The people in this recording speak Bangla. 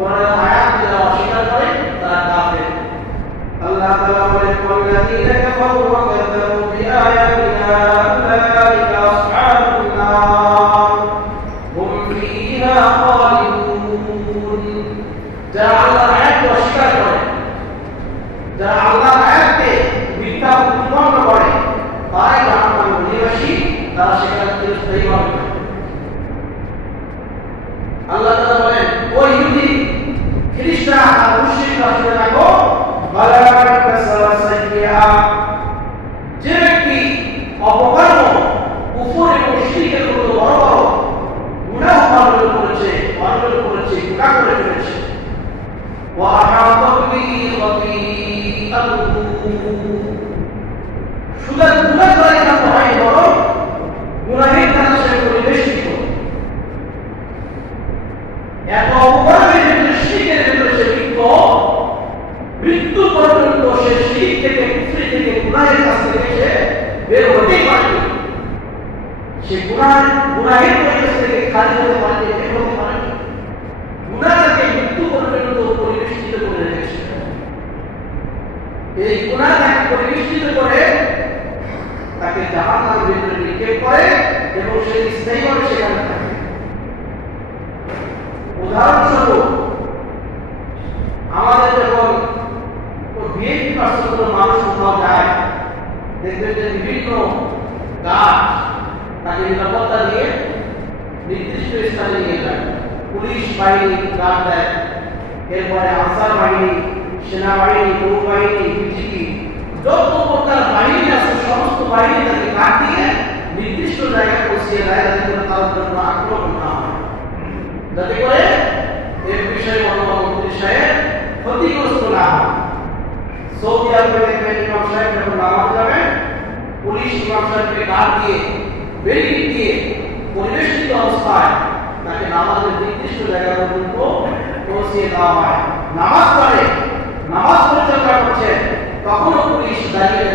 কোরআনের আয়াত যারা অস্বীকার করে তারা কাফের। আল্লাহ তাআলা বলেন ওয়াল্লাযীনা কাফারু ওয়া কাযযাবু বিআয়াতিনা উলাইকা আসহাবুন নার হুম ফীহা খালিদুন। যারা আল্লাহর আয়াতকে অস্বীকার করে, যারা আল্লাহর আয়াতকে মিথ্যা প্রতিপন্ন করে, তারাই জাহান্নামের অধিবাসী, তারা সেখানে চিরস্থায়ী হবে। আল্লাহ তাআলা বলেন ও ইহুদি খ্রিস্টান আর মুশরিকরা শুনে রাখো যে ব্যক্তি অপকর্ম কুফর এবং শিরকের মতো বড় বড় গুনাহ পালন করেছে, গুনাহ করে ফেলেছে, ওয়া আহাতা বিহি খাতিআতুহু, শুধু গুনাহ করে না হয় বড় গুনাহের দ্বারা সে পরিবেষ্টিত। এত অপকর্মের ভিতরে শিরকের ভিতরে সে মৃত্যু পর্যন্ত সে শিরক থেকে কুফরি থেকে গুনাহের কাছ থেকে সে বের হতেই পারে। সে গুনাহের পরিবেশ থেকে খালি হতে পারে, বের হতে পারে। গুনাহকে মৃত্যু পর্যন্ত পরিবেষ্টিত করে রেখেছে। এই গুনাহকে পরিবেষ্টিত করে তাকে জাহান্নামের ভিতরে নিক্ষেপ করে এবং সে স্থায়ীভাবে সেখানে থাকে। উদাহরণস্বরূপ আমাদের যখন বিএনপি পার্সেন্ট মানুষ কোথাও যায়, দেখবেন যে বিভিন্ন গাছ তাকে নিরাপত্তা দিয়ে নির্দিষ্ট স্থানে নিয়ে যায়। পুলিশ বাহিনী গাছ দেয়, এরপরে আনসার বাহিনী, সেনাবাহিনী, নৌবাহিনী, বিজিবি, যত প্রকার বাহিনী আছে সমস্ত বাহিনী তাকে গাছ দিয়ে নির্দিষ্ট জায়গায় পৌঁছিয়ে দেয়, যাতে করে তার জন্য আক্রমণ না হয়, যাতে করে এর বিষয়ে মন্ত্রী সাহেব ক্ষতিগ্রস্ত না হয়। সৌদি আরবে দেখবেন ইমাম সাহেব যখন নামাজ যাবেন, পুলিশ ইমাম সাহেবকে গার্ড দিয়ে ব্যারিকেড দিয়ে পরিবেষ্টিত অবস্থায় তাকে নামাজের নির্দিষ্ট জায়গা পর্যন্ত পৌঁছিয়ে দেওয়া হয়। নামাজ পড়ে, নামাজ পরিচালনা করছে, তখনও পুলিশ দাঁড়িয়ে